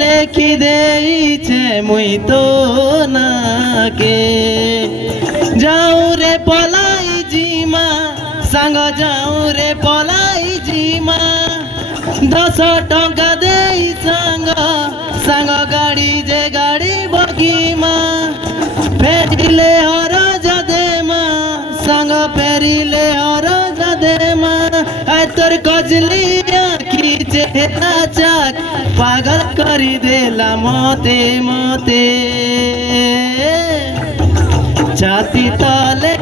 লেখি দেইছে মুই তো নাকে যাও রে পলাই জিমা সাঙ্গ যাও রে পলাই জিমা 10 টঙ্কা দেই সাঙ্গ সাঙ্গ গাড়ি যে গাড়ি বগিমা ফেরিলে হর যাদে মা সাঙ্গ ফেরিলে হর যাদে মা আই তোর কজলি আখি চেহারা চাক পাগল করি দেলা মতে মতে छाती तले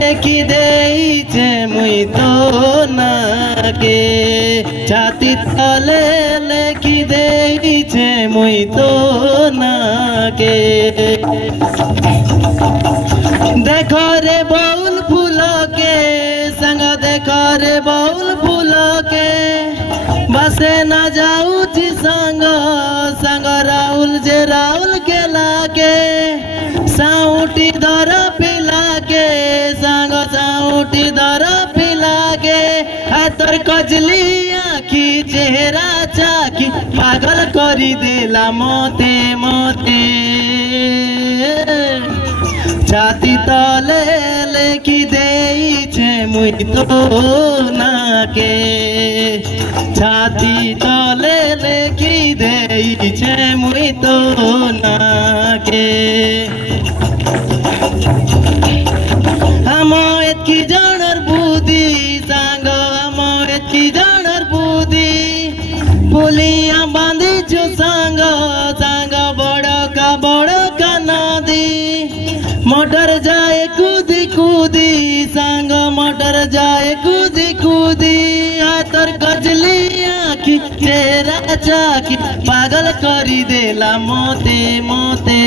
लेखी देइछे मुई तो नाके छाती तले लेखी देइछे मुई तो नाके देखो रे बाउल फूल के संग देखो रे बाउल फूल के बसे ना जाऊची संग संग राहुल जे राहुल के लागे साउटी दर पिला के संग साउटी दर पिला के हाथर कजली आखी चेहरा चाखी पागल करी देला मोते मोते छाती तले लेखी देइछे मुई तो नाके छाती तले लेखी देइछे मुई तो नाके हम एतकी जानर बुद्धि सांग हम एतकी जानर बुद्धि पुलिया बांधी छु सांग सांग बड़ का नदी मोटर जाए कूदी कूदी सांग मोटर जाए कूदी कूदी हाथर कजली आखी चेहरा चाखी पागल करी देला मोते मोते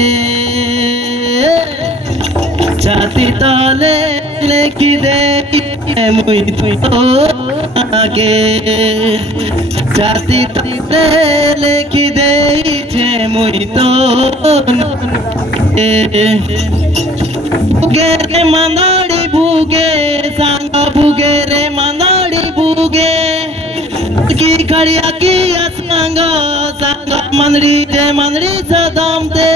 छाती तले लेखी देइछे मुई तो नाके छाती तले लेखी देइछे मुई तो भुगे रे मांदाड़ी भुगे सांग भुगे रे मांदाड़ी भुगे की खड़िया की सांग सांग मंदड़ी जे मंदड़ी सदम दे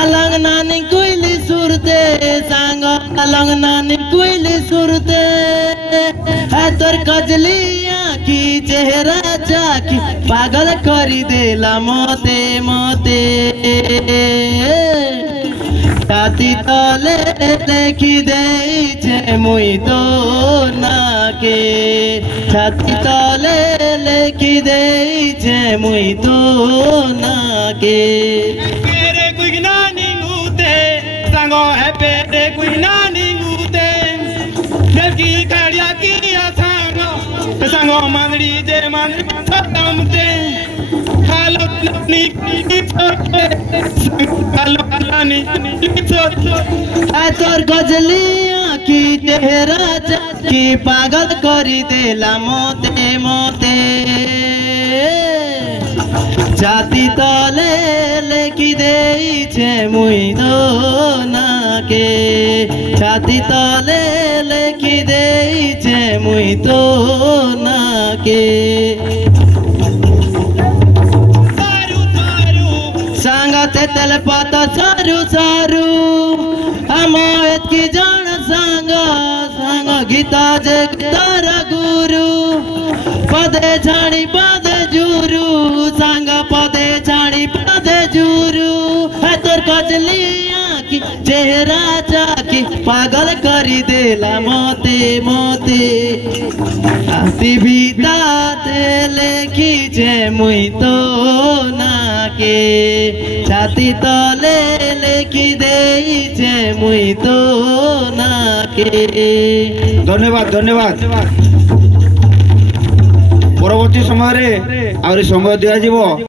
अलंग नानी कोयली सुरते सांग अलंग नानी कोयली सुरते हाथर कजली आखी चेहरा चाखी पागल करी देला मोते मोते छाती तले लेखी देइछे मुई तो नाके छाती तले लेखी देइछे मुई तो नाके sango hepede kuinani ngute delki kariya kiya sango mandri je mandri tamte halo ni halo lani आतर गजलिया की चेहरा की पागल करी देला मोते मोते छाती तले लेखी देइछे मुई तो नाके छाती तले लेखी देइछे मुई तो नाके सांगते तेल पाता सारू सारू हम एतकी जान सांग सांग गीता जे तारा गुरु पदे छाड़ी पदे जुरु सांग पदे छाड़ी पदे जुरु हाथर कजली आखी चेहरा चाखी पागल करी देला मोते मोते छाती भीताते लेखी जे मुई तो नाके छाती तले लेखी देइछे मुई तो नाके धन्यवाद धन्यवाद परवर्ती समय रे आउरी समय दिया जीवो।